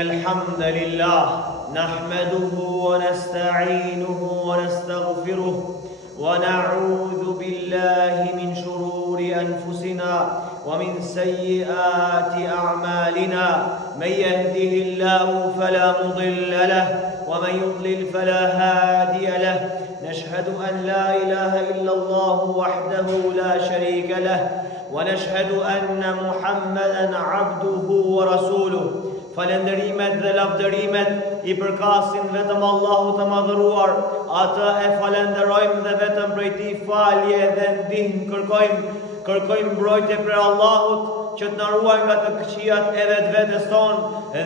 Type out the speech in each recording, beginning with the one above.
الحمد لله نحمده ونستعينه ونستغفره ونعوذ بالله من شرور أنفسنا ومن سيئات أعمالنا من يهده الله فلا مضل له ومن يضلل فلا هادي له نشهد أن لا إله إلا الله وحده لا شريك له ونشهد أن محمدا عبده ورسوله falenderimet dhe lavdërimet I përkasin vetëm Allahu të madhëruar, atë e falenderojmë dhe vetëm prej Tij falje dhe ndihmë kërkojmë mbrojtje prej Allahut që të na ruaj nga të këqijat e vetvetes tonë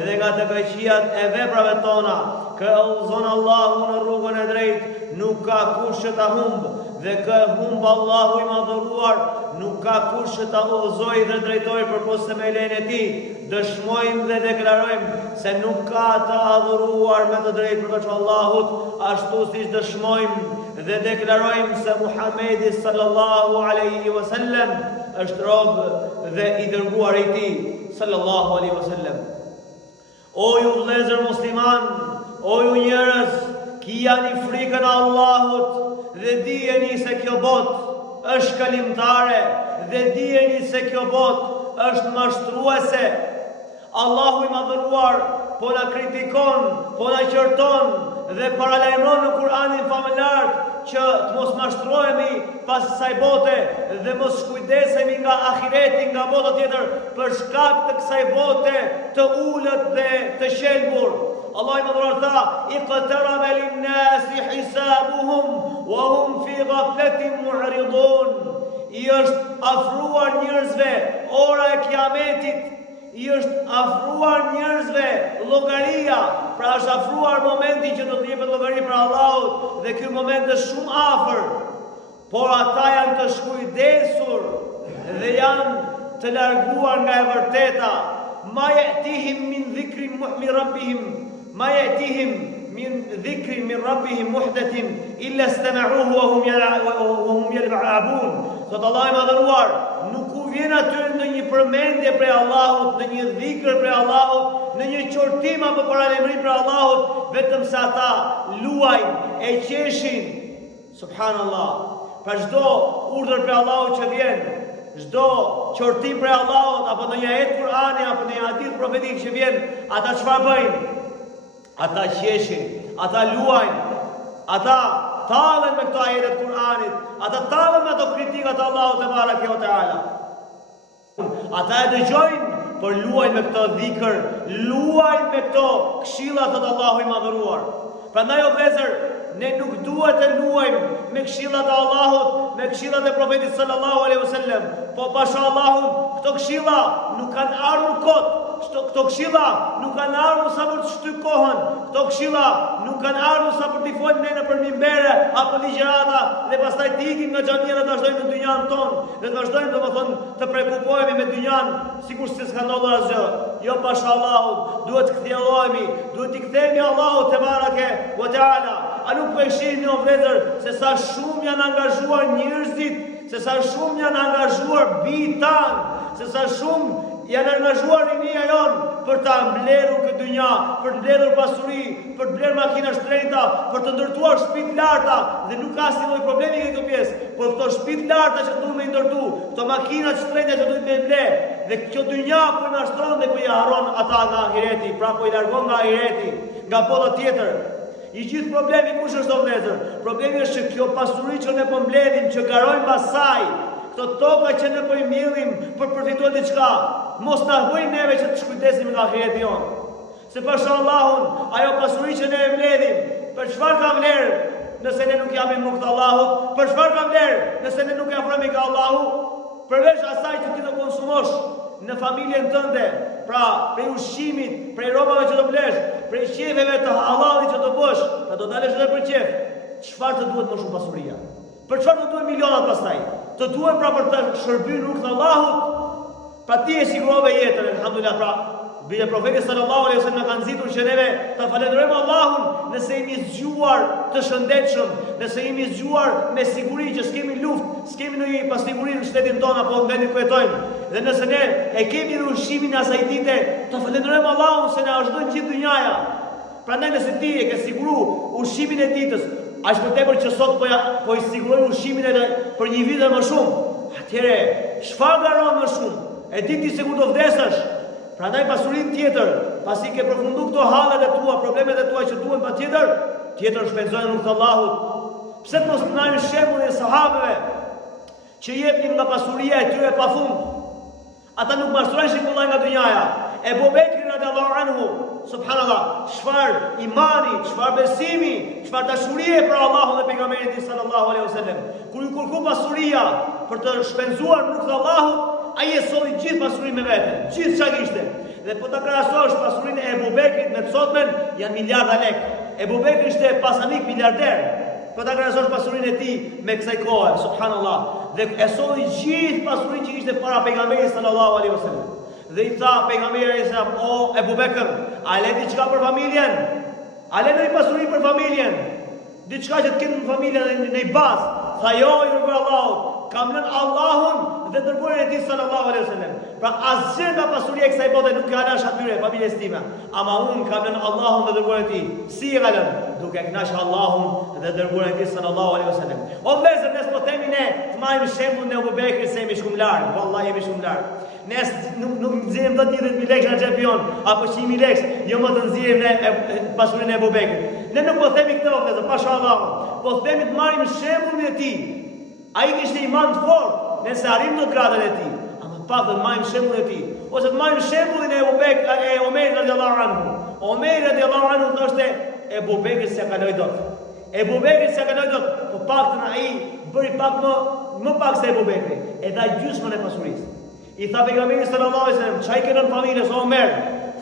dhe nga të këqijat e veprave tona. Kë udhëzon Allahu në rrugën e drejtë, nuk ka kush që ta humbë, dhe kë humb Allahu I madhëruar, nuk ka kush që ta udhëzojë dhe drejtojë përpos se me lejen e Tij. Dëshmojmë dhe deklarojmë se nuk ka të adhuruar me të drejtë përveç Allahut, ashtu siç dëshmojmë dhe deklarojmë se Muhamedi sallallahu alaihi wasallam është rob dhe I dërguar I Tij sallallahu alaihi wasallam. O ju vëllezër musliman, o ju njerëz, kijani frikën e Allahut dhe dijeni se kjo botë është kalimtare dhe dijeni se kjo botë është mashtruese. Allahu I madhëruar po na kritikon, po na qërton dhe paralajmëron në Kur'anin famëlar që të mos mashtrohemi pas kësaj bote dhe mos kujdesemi nga ahireti, nga bota tjetër, për shkak të kësaj bote të ulët dhe të shelbur. Allah I madhëruar tha: "Iqtaraba lin-nasi hisabuhum wa hum fi ghaflatin mu'ridun." I është afruar njerëzve ora e kiametit, I është afruar njerëzve llogaria, pra është afruar momenti që do të jepet llogari për Allahut dhe ky moment është shumë afër. Por ata janë të shkujdesur dhe janë të larguar nga e vërteta. Ma ya'tihim min dhikrin min rabbihim, ma ya'tihim min dhikrin min rabbihim muhdathin illa istama'uhu wa hum yal'abun. Sot Allah I madhëruar nuk u vjen atyre në një përmendje prej Allahut, në një dhikr prej Allahut, në një qortim apo paralajmërim prej Allahut, vetëm se ata luajnë, e qeshin. Subhanallah. Pra çdo urdhër prej Allahut që vjen, çdo qortim prej Allahut apo në një ajet Kur'ani apo në një hadith profetik që vjen, ata çfarë bëjnë? Ata qeshin, ata luajnë, ata talën me këto ajetet Kur'anit, ata talën me ato kritikat Allahut te bareke ve teala. Ata e dëgjojnë, por luajnë me këto dhikr, luajnë me këto këshilla të Allahu I madhëruar. Prandaj o vëllezër, ne nuk duhet të luajmë me këshillat e Allahut, me këshillat e Profetit sallallahu alaihi wasallam, po pasha Allahun, këto këshilla nuk kanë ardhur kot. Këto këshilla nuk kanë ardhur sa për të shtyr kohën, këto këshilla nuk kanë ardhur sa për t'i folë ne nëpër minbere apo ligjërata dhe pastaj të ikim nga xhamia dhe të vazhdojmë në dynjan tonë, dhe të vazhdojmë domethënë të prekupohemi me dynjan sikur se s'ka ndodhur asgjë. Jo pasha Allahut, duhet të kthjellohemi, duhet t'i kthehemi Allahut te bareke ve teala. A nuk po e shihni o vëllezër se sa shumë janë angazhuar njerëzit, se sa shumë janë angazhuar bitan, se sa shumë janë angazhuar rinia jonë për ta mbledhur këtë dynja, për të mbledhur pasuri, për të mbledhur makina shtrenjta, për të ndërtuar shtëpi larta dhe nuk ka asnjë lloj problemi në këtë pjesë, por këto shtëpi larta që duhet me ndërtu, këto makina shtrenjta që duhet me mbledh, dhe kjo dynja po na shtron dhe po I harron ata nga ahireti, pra po I largon nga ahireti, nga bota tjetër. I gjithë problemi kush është o vëllezër? Problemi është që kjo pasuri që ne po mbledhim, që garojmë pasaj, këto toka që ne po I mbjellim për përfituar diçka, mos na bëjnë neve që të shkujdesim nga ahireti jonë. Se pasha Allahun, ajo pasuri që ne e mbledhim, për çfarë ka vlerë nëse ne nuk jam I mbrojtur Allahut? Për çfarë ka vlerë nëse ne nuk e afrohemi nga Allahu? Përveç asaj që ti do konsumosh në familjen tënde, pra prej ushqimit, prej rrobave që do blesh, prej qefeve të halallit që do bësh, pra do dalësh edhe për qef. Çfarë të duhet më shumë pasuria? Për çfarë të duhen milionat pastaj? Të duhen pra për të shërbyer rrugt të Allahut. Pra ti e sigurove jetën, alhamdulillah, pra bile Profeti sallallahu alaihi wasallam ka nxitur që neve ta falenderojmë Allahun nëse jemi zgjuar të shëndetshëm, nëse jemi zgjuar me siguri që s'kemi luftë, s'kemi ndonjë pasiguri në shtetin tonë apo në vendin ku jetojmë. Dhe nëse ne e kemi ushimin e asaj dite, ta falenderojmë Allahun se na është dhënë gjithë dynjaja. Prandaj nëse ti e ke siguru ushimin e ditës, aq më tepër që sot po i siguroj ushimin e për një vit dhe më shumë, atëherë çfarë garon më shumë? E di ti se kur do vdesësh. Prandaj pasurinë tjetër, pasi ke përfunduar këto hallet e tua, problemet e tua që duhen tjetër shpenzojnë rrugt Allahut. Pse mos marrim shembullin e sahabëve që jepnin nga pasuria e tyre pafund? Ata nuk mashtroheshin vullai nga dynjaja. Ebu Bekri radiallahu anhu, subhanallah, çfarë imani, çfarë besimi, çfarë dashurie për Allahun dhe pejgamberin sallallahu alaihi wasallam. Kur i kërkoi pasuria për të shpenzuar në rrugt Allahut, ai e solli gjithë pasurinë me vete, gjithë çka kishte. Dhe po ta krahasosh pasurinë e Ebu Bekrit me të sotmen, janë miliarda lekë. Ebu Bekri ishte pasanik miliarder. Po ta krahasosh pasurinë e tij me kësaj kohe, subhanallah. Dhe e solli gjithë pasurinë që kishte para pejgamberit sallallahu alaihi wasallam. Dhe i tha pejgamberi sa o Ebu Bekr, a le diçka për familjen? A le ndonjë pasuri për familjen? Diçka që të kenë në familjen në bazë. Tha jo, i rruga Allahut, kam lënë Allahun dhe dërguarin e tij sallallahu alaihi wasallam. Pra asgjë nga pasuria e kësaj bote nuk ka dash atyre familjes time, ama unë kam lënë Allahun dhe dërguarin e tij. Si e ka lënë? Duke kënaqur Allahun dhe dërguarin e tij sallallahu alaihi wasallam. O vëllezër, ne po themi ne, të marrim shembull në Abu Bekrin se jemi shumë larg, vallahi jemi shumë larg. Ne nuk nxjerrim dot 10.000 lekë në xhepion apo 100.000 lekë, jo më të nxjerrim ne pasurinë e Abu Bekrit. Ne nuk po themi këtë vëllezër, pashallahu. Po themi të marrim shembullin e tij. Ai kishte iman të fortë, nëse arrim në gradën e tij. Ama pak të marrim shembullin e tij, ose të marrim shembullin e Abu Bekrit e Omerit radhiyallahu anhu. Omeri radhiyallahu anhu thoshte Abu Bekri se kaloi dot. Abu Bekri se kaloi dot, po paktën ai bëri pak më pak se Abu Bekri. E dha gjysmën e pasurisë. I tha pejgamberi sallallahu alaihi wasallam, çai kanë në familje sa Omer?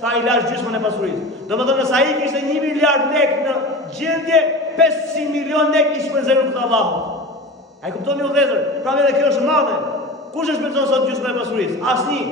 Tha i lash gjysmën e pasurisë. Domethënë se ai kishte 1 miliard lekë në gjendje, 500 milion lekë i shpenzoi për Allahun. Ai kuptoni u vëllezër, pra edhe kjo është madhe. Kush e shpenzon sot gjysmën e pasurisë? Asnjë.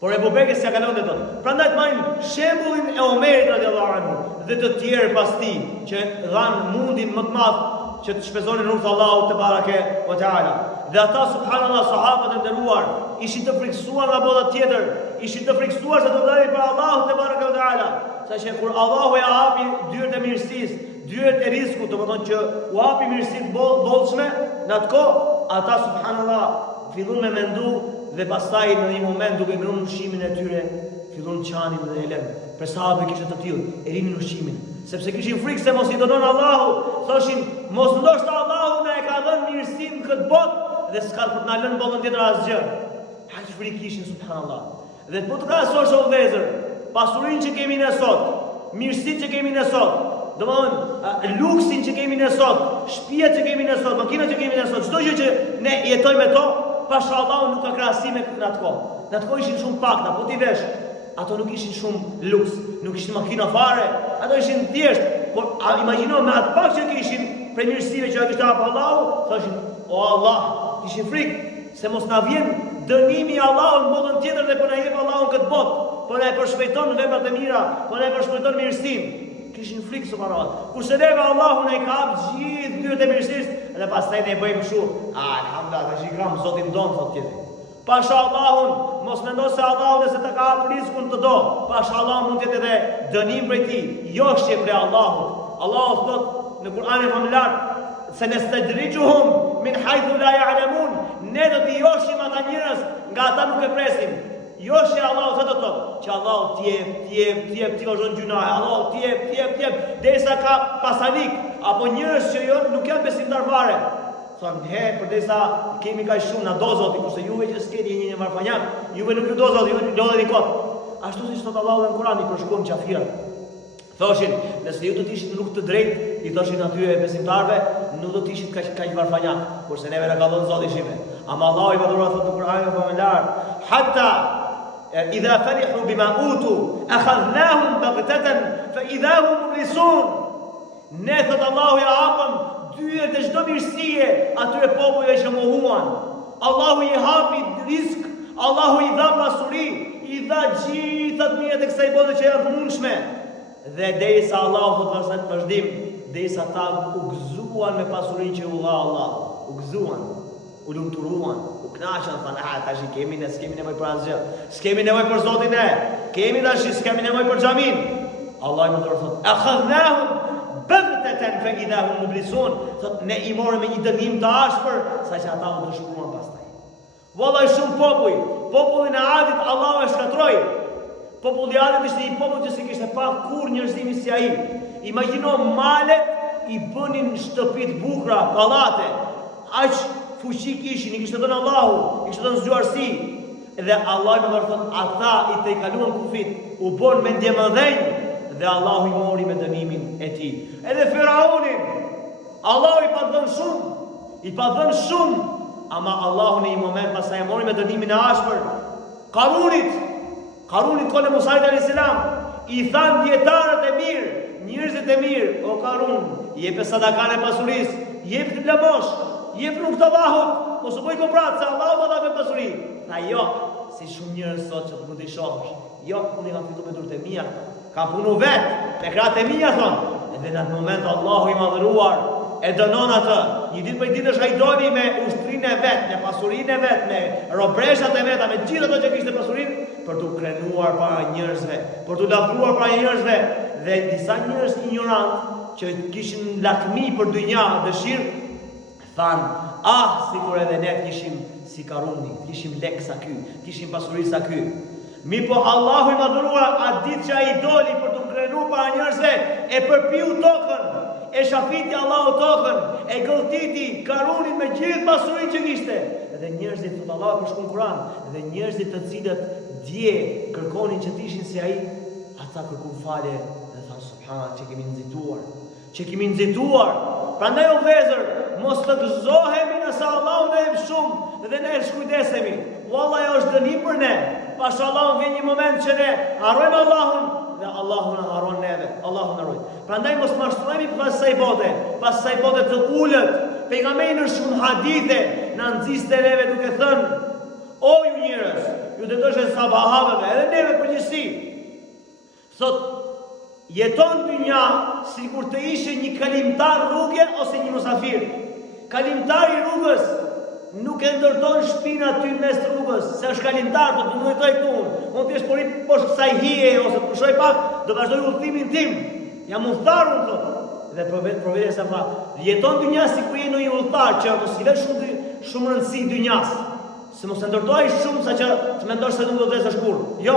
Por Abu Bekri s'ia kalon dot. Prandaj të marrim shembullin e Omerit radhiyallahu anhu dhe të tjerë pas tij që dhan mundin më të madh që të shpenzonin rrugt Allahut te bareke ve teala. Dhe ata subhanallahu sahabët e nderuar ishin të frikësuar nga bota tjetër, ishin të frikësuar se do të dalin për Allahun te bareke ve teala. Saqë kur Allahu ja hapi dyert e mirësisë, dyert e rrezikut, domethënë që u hapi mirësitë bollshme, në atë kohë ata subhanallahu fillon me mendu dhe pastaj në një moment duke ngrënë ushqimin e tyre, fillon qanin dhe elem. Për sahabët kishte të tillë, e rinin ushqimin, sepse kishin frikë se mos i donon Allahu, thoshin mos ndoshta Allahu na e ka dhënë mirësinë këtë botë dhe s'ka për të na lënë botën tjetër asgjë. Aq frikë kishin subhanallahu. Dhe po të krahasosh o vëllezër, pasurinë që kemi ne sot, mirësitë që kemi ne sot, domthonë luksin që kemi ne sot, shtëpiat që kemi ne sot, makinat që kemi ne sot, çdo gjë që ne jetojmë me to, pashallahu nuk ka krahasim me atë kohë. Në atë kohë ishin shumë pakta, po ti vesh, ato nuk ishin shumë luks, nuk ishin makina fare, ato ishin thjesht, por imagjino me atë pak që kishin për mirësive që kishte hap Allahu, thoshin, o Allah, kishin frikë se mos na vjen dënimi i Allahut në botën tjetër dhe po na jep Allahu këtë botë, po na e përshpejton në veprat e mira, po na e përshpejton mirësinë. Kishin frikë subhanallahu. Kurse neve Allahu na i ka hap gjithë dyert e mirësisë dhe pastaj ne bëjmë kështu. Alhamdulillah, tash i gram Zotin don thotë tjetri. Pasha Allahun, mos mendo se Allahu nëse të ka hap rizikun të do. Pasha Allahun mund të jetë edhe dënim prej tij, joshje prej Allahut. Allahu thotë në Kur'anin famullar se nestadrijuhum min haythu la ya'lamun. Ne do t'i joshim ata njerëz nga ata nuk e presin. Joshje Allahu thotë ato, që Allahu t'jep ti vazhdon gjunaje, Allahu t'jep, derisa ka pasanik apo njerëz që jo nuk janë besimtar fare. Thonë, përdesa kemi kaq shumë na do Zoti, kurse juve që s'keni një varfanjak, juve nuk ju do Zoti, ju lodheni kot. Ashtu siç thot Allahu në Kur'an i përshkruan qafirat. Thoshin, nëse ju do të ishit në rrugë të drejtë, i thoshin atyre besimtarve, nuk do të ishit kaq varfanjak, kurse neve na ka dhënë Zoti shive. Ama Allahu i madhuar thot në Kur'anin famullar, hatta idha farihu bima utu akhadhnahum baghtatan fa idha hum mublisun. Ne thot Allahu ja hapëm dyert e çdo mirësie atyre popujve që mohuan. Allahu i hapi rizq, Allahu i dha pasuri, i dha gjithat mirët e kësaj bote që janë të mundshme. Dhe derisa Allahu thotë në vazhdim, derisa ta u gëzuan me pasurinë që u dha Allahu, u gëzuan, u lumturuan, u kënaqën, thanë, tash kemi ne, s'kemi nevojë për asgjë, s'kemi nevojë për Zotin e, kemi tash, s'kemi nevojë për xhamin. Allah i më thotë, akhadhnahum baghtatan fa idha hum mublisun, thotë ne i morëm me një dënim të ashpër, saqë ata u dëshpëruan pastaj. Vallai shumë popullin e Adit Allahu e shkatroi. Populli i Adit ishte një popull që si kishte pa kur njerëzimi si ai. Imagjino malet i bënin shtëpi të bukura, pallate. Aq fuqi kishin, i kishte dhënë Allahu, i kishte dhënë zgjuarsi. Dhe Allah më thotë, ata i të kaluan kufit, u bën me ndjemëdhenj, dhe Allahu i mori me dënimin e tij. Edhe Firaunin, Allahu i pa dhënë shumë, ama Allahu në një moment pasaj e mori me dënimin e ashpër. Karunit kone Musa a.s. I thanë djetarët e mirë, njerëzit e mirë, o Karun, jepe sadakan e pasuris, jepe të blamosh, jepe nuk të Allahut, mos u bëj kompratë, se Allahu më dha me pasuri. Tha jo, si shumë njerëz sot që të mund t'i shohësh, jo, unë i kam fitu me durët e mia, ka punu vetë, me kratë e mia thonë. Edhe në atë moment Allahu i madhëruar e dënon atë. Një ditë për ditësh ai doli me ushtrinë e vet, me pasurinë e vet, me robreshat e veta, me gjithë ato që kishte pasurinë, për t'u krenuar para njerëzve, për t'u lavdruar para njerëzve. Dhe disa njerëz ignorant që kishin lakmi për dynja, dëshirë, thanë, sikur edhe ne kishim si Karuni, kishim lek sa ky, kishim pasuri sa ky. Mi po Allahu i madhëruar atë ditë që ai doli për t'u krenuar para njerëzve, e përpiu tokën, e shafiti Allahu tokën, e gëlltiti Karunin me gjithë pasurinë që kishte. Dhe njerëzit, thot Allahu për shkruan Kur'an, dhe njerëzit të cilët dje kërkonin që t'ishin si ai, ata kërkuan falje dhe thanë subhanallahu që kemi nxituar. Prandaj o vëllezër, mos të gëzohemi nëse Allahu na jep shumë dhe ne shkujdesemi. Wallahi është dënim për ne. Pashallahu vjen një moment që ne harrojmë Allahun dhe Allahu na harron neve. Allahu na ruaj. Prandaj mos mashtrohemi pas asaj bote të ulët. Pejgamberi në shumë hadithe na nxiste neve duke thënë: o ju njerëz, ju dëgjosh sahabëve, edhe neve përgjithësi. Thot jeton dynja sikur të ishe një kalimtar rrugë ose një musafir. Kalimtari i rrugës nuk e ndërton shpinën aty në mes rrugës, se është kalimtar, do të ndërtoj këtu. Mund të jesh porit poshtë kësaj hije ose të pushoj pak, do vazhdoj udhëtimin tim. Jam udhëtar unë thotë. Dhe proveri sa tha, jeton dynja sikur je një udhëtar që mos i vesh shumë rëndësi dynjas. Se mos e ndërtoj shumë saqë të mendosh se nuk do të vdesh kurrë. Jo,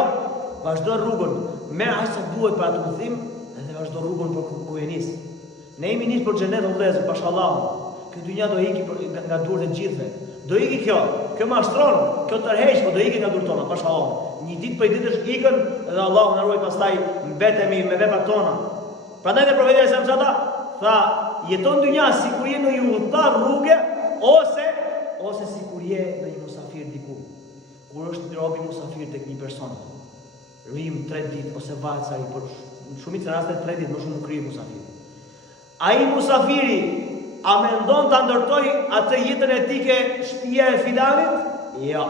vazhdo rrugën. Merr aq sa duhet për atë udhëtim dhe vazhdo rrugën për ku je nis. Ne jemi nis për xhenet vëllezër, pashallahu. Kjo dynja do iki nga durët e gjithëve. Do iki kjo mashtron, kjo tërheq, po do iki nga durët tona, pashallahu. Një ditë për ditësh ikën dhe Allahu na ruaj pastaj mbetemi me veprat tona. Prandaj ne profeti sa tha, jeton dynja sikur je në një udhëtar rrugë ose sikur je në një musafir diku. Kur është robi musafir tek një person, rrim 3 ditë ose varet sa i, por në shumicën e rasteve 3 ditë, më shumë nuk rrim musafir. Ai musafiri a mendon ta ndërtoj atë jetën etike shtëpia e filanit? Jo.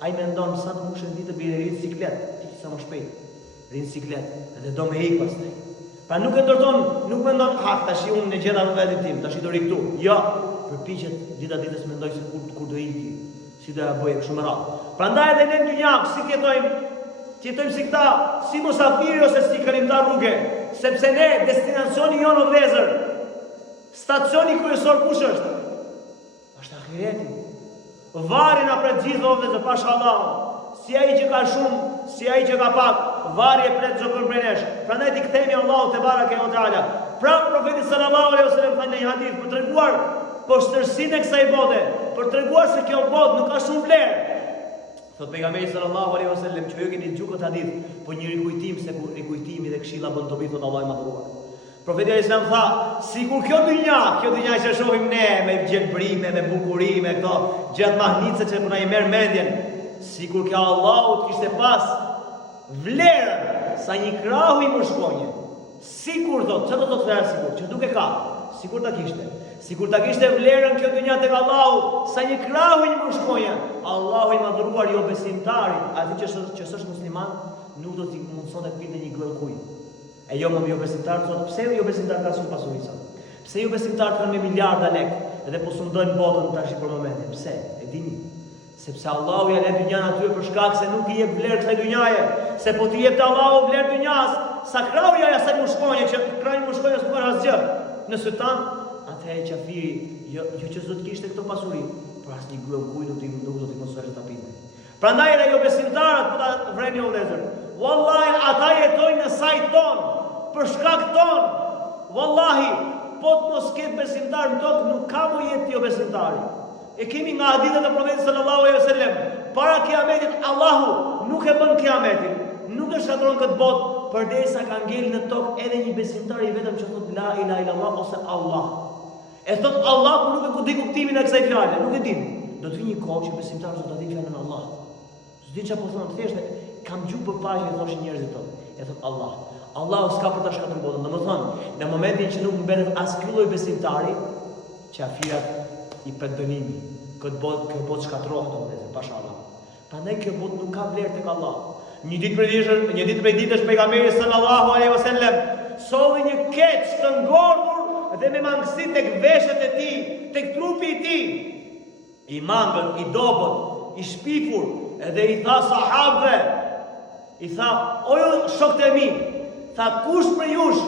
Ai mendon sa të mushën ditë bie rin siklet, ti sa më shpejt. Rin siklet dhe do me ik pastaj. Pra nuk e ndërton, nuk mendon tash unë në gjeta në vendin tim, tash do ri këtu. Jo, përpiqet ditës mendoj se kur do iki, si do ja bëj kështu më radh. Prandaj edhe ne në dynjë si jetojmë si këta, si musafiri ose si kalimtar rrugë, sepse ne destinacioni jonë o vëllezër, stacioni kryesor kush është? Është ahireti. Vari na pret gjithë o vëllezër, pashallahu. Si ai që ka shumë, si ai që ka pak, vari e pret çdo prej nesh. Prandaj ti kthehemi Allahu te bareke ve teala. Pra profeti sallallahu alaihi wasallam tha në një hadith për treguar poshtërsinë e kësaj bote, për treguar se kjo botë nuk ka shumë vlerë. Thot pejgamberi sallallahu alaihi wasallam që ju keni dëgjuar këtë hadith, po një rikujtim se kur rikujtimi dhe këshilla bën dobi thot Allahu i madhruar. Profeti sallallahu alaihi wasallam tha, sikur kjo dynja që shohim ne me gjelbrime, me bukuri, me këto gjatë mahnice që na i merr mendjen, sikur kjo Allahu kishte pas vlerë sa një krahu i mëshkonje. Sikur thot, çfarë do të thotë sikur? Që duke ka, sikur ta kishte. Sikur ta kishte vlerën kjo dynja tek Allahu sa një krahu i mëshkonje. Allahu i madhruar jo besimtarit, atë që është musliman musliman nuk do t'i mundson të pinte një gërë ujë. E jo më jo besimtar thotë, pse jo besimtar ka shumë pasuri sa? Pse jo besimtar kanë me miliarda lekë edhe po sundojnë botën tash për momentin? Pse? E dini? Sepse Allahu ja le dynjan aty për shkak se nuk i jep vlerë kësaj dynjaje. Se po t'i jep të Allahu vlerë dynjas, sa krauja ja sa mushkonje që krajnë mushkonje s'po marr asgjë. Nëse tan, atëherë qafiri jo që s'do të kishte këto pasuri, por asnjë gërë ujë nuk do t'i mësojë ta pinte. Prandaj edhe jo besimtarët po ta vreni o vëllezër. Wallahi ata jetojnë në sajt ton, për shkak ton. Wallahi, po të mos ketë besimtar në tokë, nuk ka më jetë jo besimtari. E kemi nga hadithet e Profetit sallallahu alaihi wasallam, para kiametit Allahu nuk e bën kiametin, nuk e shatron këtë botë, përderisa ka ngel në tokë edhe një besimtar i vetëm që thot la ilaha illallah ose Allah. E thot Allah, por nuk e di kuptimin e kësaj fjale, nuk e din. Do të vi një kohë që besimtarët do ta dinë fjalën Allah. S'di çfarë po thonë, thjesht kam gjuhë për paqe, thoshin njerëzit tonë. E thot Allah. Allahu s'ka për ta shkatruar botën. Domethënë, në momentin që nuk mbetet as ky lloj besimtari, qafirat i pendonimi, kjo botë shkatrohet domethënë pashallah. Prandaj kjo botë nuk ka vlerë tek Allah. Një ditë prej ditësh pejgamberi sallallahu alaihi wasallam solli një keç të ngordhur dhe me mangësi tek veshët e tij, tek trupi i tij. I mangët, i dobët, i shpifur, edhe i tha sahabëve, i tha, o ju shokët e mi, tha kush për jush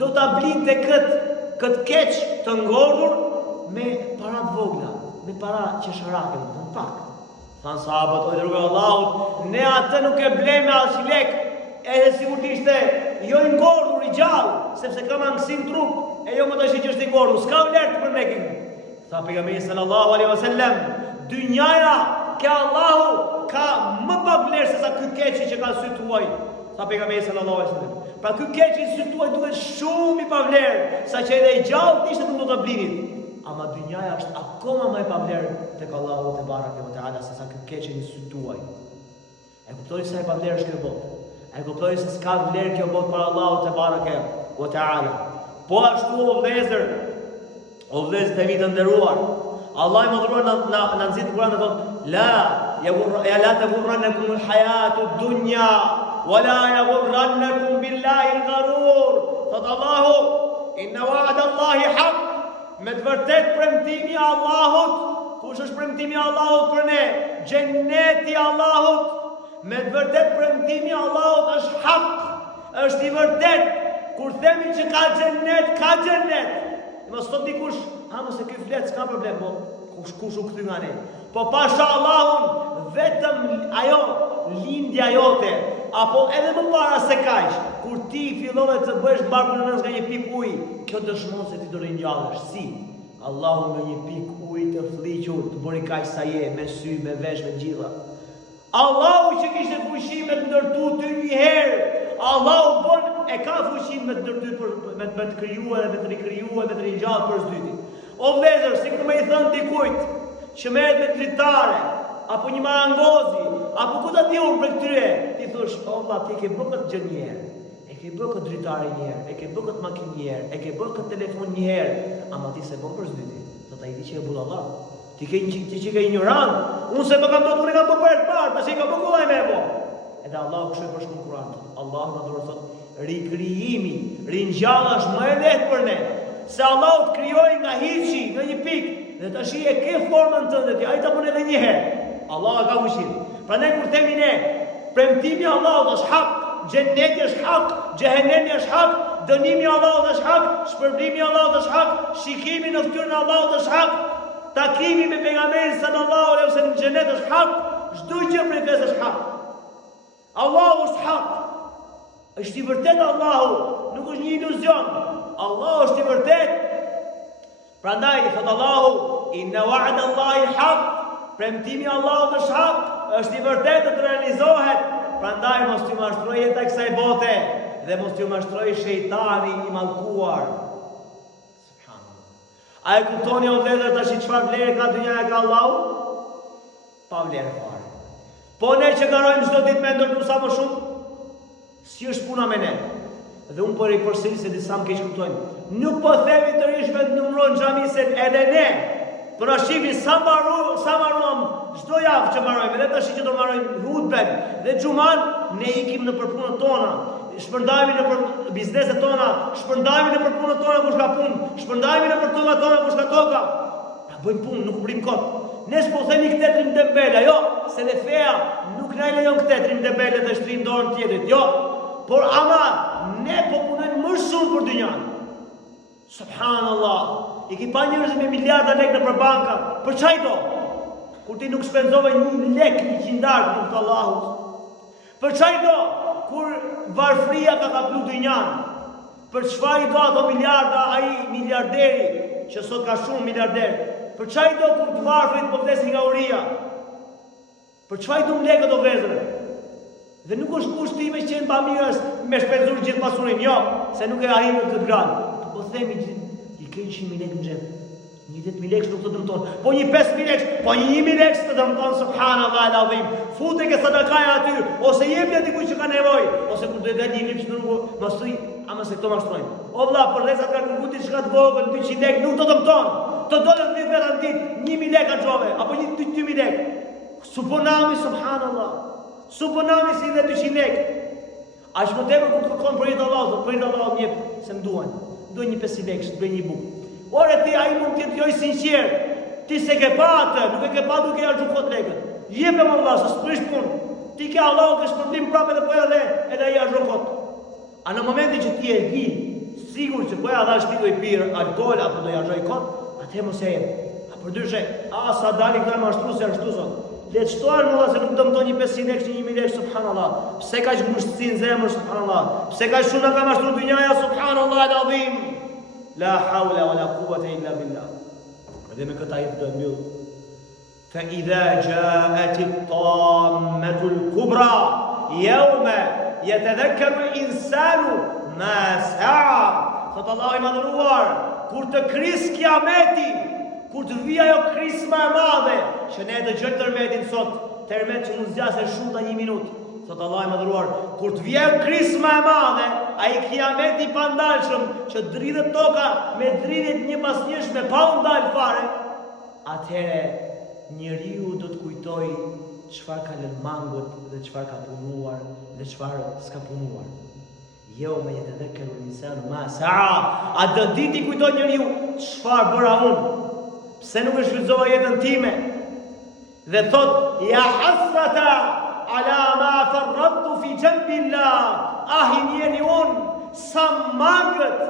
do ta blinte këtë keq të ngordhur me para të vogla, me para qesharake, në pak. Thanë sahabët, o i dërguar Allahut, ne atë nuk e blejmë me as lek, edhe sigur të ishte jo i ngordhur, i gjallë, sepse ka mangësim trup, e jo më të ishte që është i ngordhur, s'ka vlerë për ne këtu. Tha pejgamberi sallallahu alaihi wasallam, dynjaja ke Allahu ka më pa vlerë se sa ky keqi që ka sy tuaj. Tha pejgamberi sallallahu alaihi wasallam. Pra ky keqi sy tuaj duhet shumë i pa vlerë, saqë edhe i gjallë ishte nuk do ta blinit. Ama dynjaja është akoma më e pa vlerë tek Allahu te bareke ve teala se sa ky keqi në sy tuaj. E kuptoj se e pa vlerë është kjo botë. E kuptoj se s'ka vlerë kjo botë për Allahu te bareke ve teala. Po ashtu o vëllezër të mi të nderuar, Allah i madhruar në nxit në Kur'an dhe thot la taghurrannakum al-hayatu ad-dunya wala yaghurrannakum billahi al-gharur. Thot Allahu, inna wa'da Allahi haq. Me të vërtet premtimi i Allahut, kush është premtimi i Allahut për ne? Xheneti i Allahut. Me të vërtet premtimi i Allahut është haq, është i vërtet. Kur themi që ka xhenet, ka xhenet. Mos thot dikush, mos e ky flet, s'ka problem, po kush u kthy nga ne. Po pasha Allahun, vetëm ajo lindja jote, apo edhe më para se kaq, kur ti fillove të bësh mbarku në nga një pikë uji, kjo dëshmon se ti do ringjallesh. Si? Allahu nga një pikë uji të fliqur, të bëri kaq sa je, me sy, me vesh, me gjitha. Allahu që kishte fuqi me të ndërtu ty një herë, Allahu e ka fuqin me të ndërty me të krijuar dhe me të rikrijuar me të ringjallë për s'dyti. O vëllezër, sikur më i thon dikujt që merret me dritare, apo një marangozi, apo ku ta diun për këtyre, ti thosh, o valla, ti ke bërë këtë gjë një herë, e ke bërë këtë dritare një herë, e ke bërë këtë makinë një herë, e ke bërë këtë telefon një herë, ama ti se bën për s'dyti. Thot ai di që e bën Allah. Ti ke ignorant, unë se më kam thënë unë kam bërë për parë, tash i kam bërë kollaj me apo. Edhe Allahu kështu e përshkruan Kur'an. Allahu na dhuroi thot, rikrijimi, ringjalla është më e lehtë për ne. Se Allahu të krijoi nga hiçi, nga një pikë, dhe tash e ke formën tënde ti, ai ta bën edhe një herë. Allahu ka fuqinë. Prandaj kur themi ne, premtimi i Allahut është hak, xheneti është hak, xhehenemi është hak, dënimi i Allahut është hak, shpërblimi i Allahut është hak, shikimi në fytyrën e Allahut është hak, takimi me pejgamberin sallallahu alaihi wasallam në xhenet është hak, çdo gjë prej fesë është hak. Allahu është hak. Është i vërtet Allahu, nuk është një iluzion. Allahu është i vërtet. Prandaj thot Allahu, inna wa'da Allahi haq. Premtimi i Allahut është hak, është i vërtet të realizohet. Prandaj mos t'ju mashtroj jeta kësaj bote dhe mos t'ju mashtroj shejtani i mallkuar. Subhanallah. A e kuptoni o vëllezër tash çfarë vlerë ka dynjaja ka Allahu? Pa vlerë fare. Po ne që garojmë çdo ditë me ndërtu sa më shumë, si është puna me ne? Dhe unë po ripërsëri se disa më keq kuptojnë. Nuk po themi të rishme të numërojnë xhami se edhe ne përashimi sa mbaruam çdo javë që mbarojmë, edhe tash që do mbarojmë hutben dhe xhuman, ne ikim në përpunët tona, shpërndajmi në për bizneset tona, shpërndajmi në përpunët tona kush ka punë, shpërndajmi në për tokat tona kush ka toka. Na bëjmë punë, nuk prim kot. Ne s'po themi këtetrin dembela, jo, se le feja nuk na lejon këtetrin dembela dhe shtrim dorën tjetrit, jo. Por ama ne po punojmë më shumë për dynjan. Subhanallah. I ki pa njerëz me miliarda lek në për banka. Për çaj do? Kur ti nuk shpenzove 1 lek 100 darkë në këtë Allahut. Për çaj do? Kur varfria ka kaplu dynjan. Për çfarë i do ato miliarda ai miliarderi që sot ka shumë miliarder? Për çaj do kur të varfrit po vdesin nga uria? Për çfarë do lekë do vezër? Dhe nuk është kushtime që qenë pamirës me shpenzur gjithë pasurin, jo, se nuk e arrim në këtë gradë. Po themi i ke 100.000 lekë në xhep. 10.000 lekë nuk të dëmton. Po një 5.000 lekë, po një 1.000 lekë të dëmton, subhanallahu el-azim. Fute ke sadakaja aty, ose jepja dikuj që ka nevojë, ose kur do të dalë një në rrugë, mos thuj, ama se këto mashtrojnë. O vëlla, për rreza ka kurguti çka të vogël, 200 lekë nuk të dëmton. Të dolën 10 veta në ditë, 1.000 lekë xhove, apo 2.000 lekë. Suponami subhanallah. Suponami si dhe 200 lekë. Aq më tepër kur të kërkon për jetë Allahut, për jetë Allahut njep se më duan. Do një 5 lekë, të bëj një bukë. Ore ti ai mund të joj sinqer. Ti se ke pa atë, nuk e ke pa duke ja xhukot lekën. Jepem Allah, se s'prish punë. Ti ke Allahu që shpërblim prapë dhe po edhe ai ja xhukot. A në momentin që ti e di, sigur që po ja dhash ti do i pirë alkool apo do ja xhoj kot, atë mos e jep. A përdyshe, sa dali këta mashtruese ashtu sot. Le të shtohen molla se nuk dëmton një 500 lekë, 1.000 lekë, subhanallah. Pse kaq mushtësi në zemër, subhanallah. Pse kaq shumë ka mashtruar dynjaja, subhanallah el-azim. La hawla wala quwwata illa billah. Dhe me këtë ajet do të mbyll. Fa idha ja'at at-tammatu al-kubra yawma yatadhakkaru al-insanu ma sa'a. Sot Allahu i madhëruar, kur të kris kiameti, kur të vijë ajo krisma e madhe, që ne dëgjojmë tërmetin sot, tërmet që mund zgjasë shumë ta 1 minutë. Sot Allah i madhëruar, kur të vijë ajo krisma e madhe, ai kiameti i pandalshëm që dridhet toka me dridhjet një pas njësh me pa u ndal fare, atëherë njeriu do të kujtojë çfarë ka lënë mangut dhe çfarë ka punuar dhe çfarë s'ka punuar. Jo me jetë dhe kërë insanu ma sa'a. A do ditë i kujtoj njeriu çfarë bëra unë. Pse nuk e shfrytëzova jetën time? Dhe thot, ja hasrata ala ma farradtu fi jambillah. Ahi njeri unë, sa mangët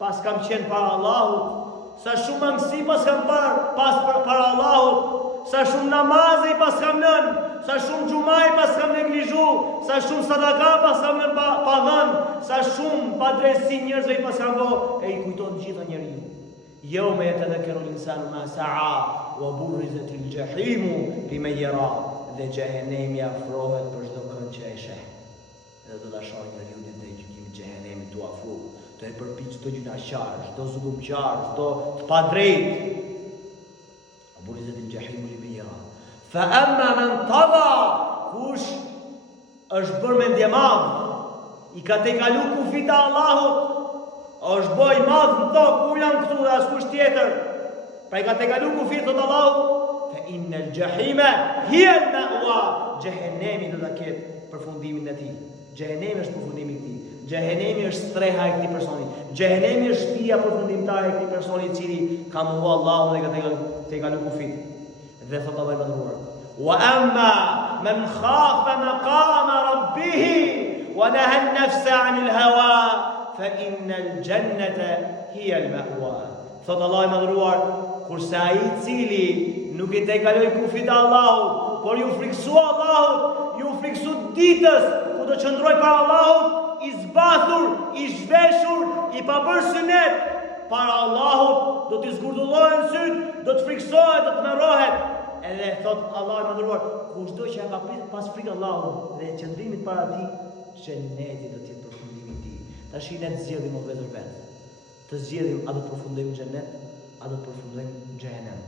pas kam qenë para Allahut, sa shumë mangësi pas kam para Allahut, sa shumë namazë pas kam lënë, sa shumë xhumaj pas kam neglizhu, sa shumë sadaka pas kam lënë pa dhënë, sa shumë padrejtësi njerëzve pas kam bë, e i kujton gjithë njeriu. يوم يتذكر الإنسان ما سعى وبرزت الجحيم لمن يرى. Dhe xhehenemi afrohet për çdo kënd që e sheh. Edhe do ta shohë njeriu ditë e gjykimit xhehenemi tu afro. Do e përpiq çdo gjunaqar, çdo zullumqar, çdo të padrejt. وبرزت الجحيم لمن يرى. فأما من طغى, kush është bërë mendje madh, i ka tejkalu kufit e Allahut, është boj madh në tokë, ku janë këtu dhe askush tjetër. Pra i ka tejkalu kufit të Allahu, fa innal jahima hiya al-ma'wa. Xhehenemi do ta ketë përfundimin e tij. Xhehenemi është përfundimi i tij. Xhehenemi është streha e këtij personi. Xhehenemi është shtëpia përfundimtare e këtij personi i cili ka mohuar Allahun dhe ka tejkalu kufit. Dhe thot Allahu i madhëruar, wa amma man khafa maqama rabbih wa naha an-nafsa 'anil hawa fa innal jannata hiya al-ma'wa. Thot Allah i madhëruar, kurse ai i cili nuk i tejkaloi kufit e Allahut, por ju friksu Allahut, ju friksu ditës ku do qëndroj para Allahut, i zbathur, i zhveshur, i pabër synet para Allahut, do t'i zgurdullohen syt, do të friksohet, do të merrohet. Edhe thot Allah i madhëruar, kushdo që ka pas frikë Allahut dhe qëndrimit para tij, xheneti do të jetë përfundimi i tij. Tash ne të zgjedhim o vëllezër vet. Të zgjedhim a do të përfundojmë në xhenet, a do të përfundojmë në xhenem.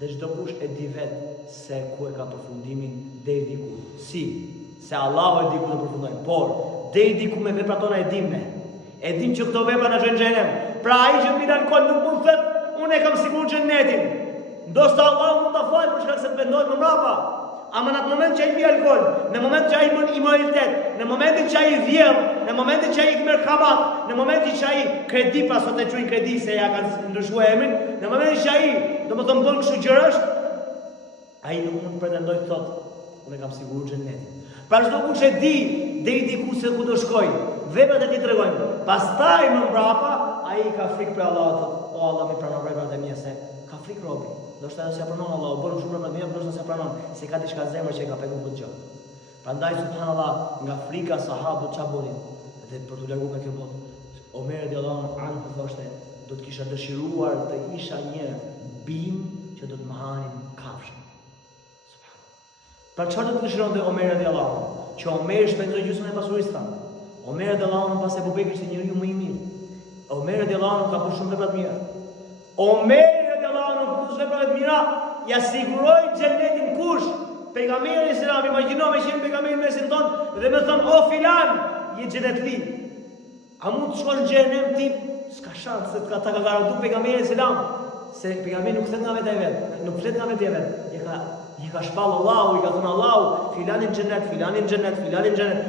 Dhe çdo kush e di vet se ku e ka përfundimin deri diku. Si, se Allahu e di ku do përfundojmë, por deri diku me veprat tona e dim ne. E dim që këto vepra na çojnë në xhenem. Pra ai që mbi alkool nuk mund të thotë unë e kam sigurt xhenetin. Ndoshta Allahu mund ta falë për shkak se të vendohet më mbrapa. Ama në atë moment që ai pi alkool, në moment që ai bën imoralitet, në momentin që ai vjedh, në momentin që ai merr kamat, në momentin që ai kredi pas sot e quajnë kredi se ja kanë ndryshuar emrin, në momentin që ai, domethënë bën kështu gjërash, ai nuk mund të pretendojë të thotë, unë kam sigurt xhenetin. Pra çdo kush e di deri diku se ku do shkoj, veprat e tij tregojnë. Pastaj më mbrapa ai ka frikë për Allahut, o Allah më pranon veprat e mia se ka frikë robi. Do shta se pranon Allah, u bën shumë për mia, do shta se pranon se ka diçka zemër që e ka pekur këtë gjë. Prandaj subhanallahu nga frika sahabët ç'a bënin dhe për të larguar nga kjo botë. Omer radiallahu anhu thoshte, do të kisha dëshiruar të isha një bim që do të më hanin kafshën. Pra çfarë do të dëshironte Omer radiallahu anhu? Që Omer shpenzoi gjysmën e pasurisë tani. Omer radiallahu anhu pas Ebu Bekrit ishte njeriu më i mirë. Omer radiallahu anhu ka bërë shumë vepra të mira. Omer radiallahu anhu për veprat e mira ja siguroi xhenetin kush? Pejgamberi selam, imagjino me qenë pejgamberi mesin ton dhe më thon o filan, je xhenetli. A mund të shkosh në xhenem ti? S'ka shans se ta ka garantuar pejgamberi selam se pejgamberi nuk flet nga vetë vet, nuk flet nga vetë vet. I ka shpall Allahu, i ka thënë Allahu, filanin xhenet, filanin xhenet, filanin xhenet.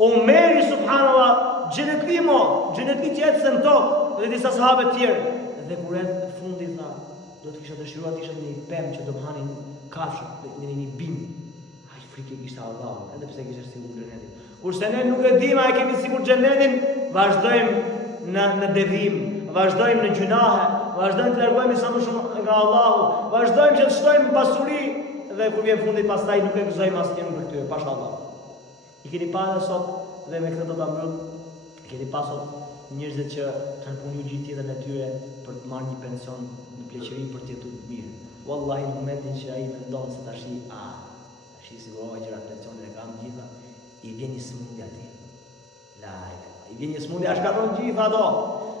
Omeri subhanallahu, xhenetli mo, xhenetli që ecën në tokë dhe disa sahabë të tjerë. Dhe kur erdhi fundi tha, do të kisha dëshiruar të isha një pemë që do të hanin kafshë, një bim. Ai frikë kishte Allahu, edhe pse kishte sigurt xhenetin. Kurse ne nuk e dim, a e kemi sigurt xhenetin, vazhdojmë në devim, vazhdojmë në gjunahe, vazhdojmë të largohemi sa më shumë nga Allahu, vazhdojmë që të shtojmë pasuri dhe kur vjen fundi pastaj nuk e gëzojmë asnjë nga këtyre, pashallah. I keni parë sot dhe me këtë do ta mbyll, keni pasur njerëzit që kanë punuar gjithë jetën e tyre për të marrë një pension, një pleqëri për të jetuar mirë. Wallahi në momentin që ai mendon se tash sigurova që pensionin e kam gjitha, i vjen një smundje aty. I vjen një smundje, as ka thonë gjithë ato.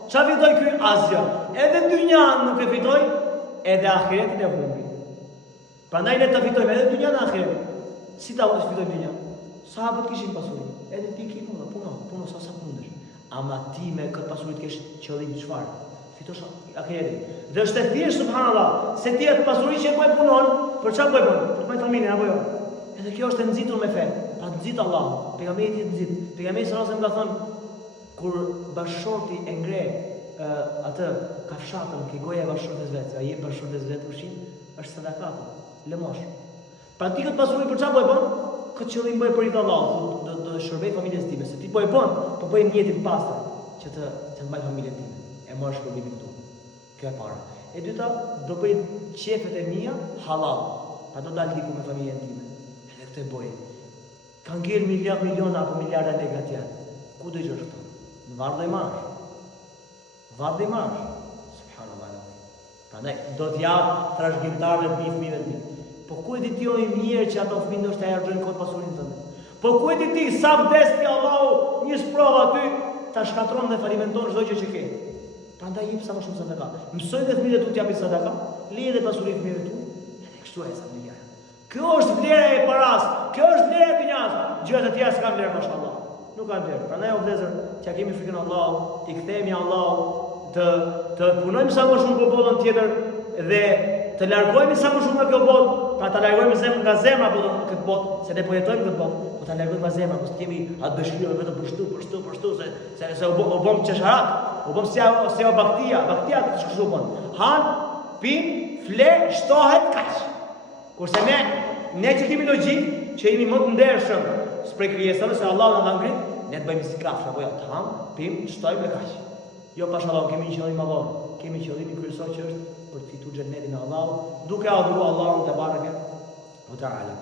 Çfarë fitoi ky asgjë? Edhe dynjan nuk e fitoi, edhe ahiretin e humbi. Prandaj ne ta fitojmë edhe dynjan e ahiretin. Si ta fitojmë dynjan? Sahabët kishin pasuri, edhe ti ke puno sa mundesh. Ama ti me këtë pasuri të kesh qëllim çfarë? Fitosh ahiretin. Dhe është e thjeshtë subhanallahu, se ti atë pasuri që po e punon, për çfarë po e punon? Për të marrë familjen apo jo? Edhe kjo është e nxitur me fe. Pra nxit Allahu, pejgamberi i nxit. Pejgamberi sallallahu alajhi wasallam ka thënë kur bashorti e ngre atë kafshatën ke goja e bashortes vet, ai jep bashortes vet ushqim, është sadakat, lëmosh. Pra ti këtë pasuri për çfarë po e bën? Këtë qëllim bëj për i të Allahut, do shërbej familjes time, se ti po e bën, po bëj mjetin pastër që të mbaj familjen time. E marrësh shpërblimin këtu. Kjo e para. E dyta, do bëj qefet e mia halal. Pa do dal diku me familjen time. Edhe këtë e bëj. Ka ngel miliona apo miliarda lekë atje. Ku do gjosh këtu? Në varr dhe marrësh. Varr dhe marrësh. Subhanallahu. Prandaj do t'jap trashëgimtarëve të fëmijëve të mi. Po ku e di ti o i mirë që ato fëmijë ndoshta ja harxojnë kot pasurinë tënde? Po ku e di ti sa vdesni Allahu një sprov aty ta shkatron dhe falimenton çdo gjë që ke. Prandaj jep sa më shumë sadaka. Mësoj dhe fëmijët tu t'japi sadaka, leje dhe pasurinë fëmijëve tu. Edhe kështu e sa miliard. Kjo është vlera e paras, kjo është vlera e dunjas. Gjërat e tjera s'kan vlerë mashallah. Nuk kanë vlerë. Prandaj o vëllezër, që kemi frikën Allahut, ti kthehemi Allahut, të punojmë sa më shumë për botën tjetër dhe të largohemi sa më shumë nga kjo botë, pra ta largohemi nga zemra për këtë botë, se ne po jetojmë këtë botë, po ta largohemi nga zemra, po s'kemi atë dëshirë vetëm për shtu, se u bëm çesharak, u bëm si baktia të shkështu bën. Han, pin, fle, shtohet kaq. Kurse ne që kemi logjik, që jemi më të ndershëm spre krijesave se Allahu na ka ngrit, ne të bëjmë si kafshë apo jo, të ham, pim, shtojmë kaq. Jo pashallahu kemi një qëllim madhor, kemi qëllimin kryesor që është për të fituar xhenetin e Allahut, duke adhuruar Allahun te bareke ve teala.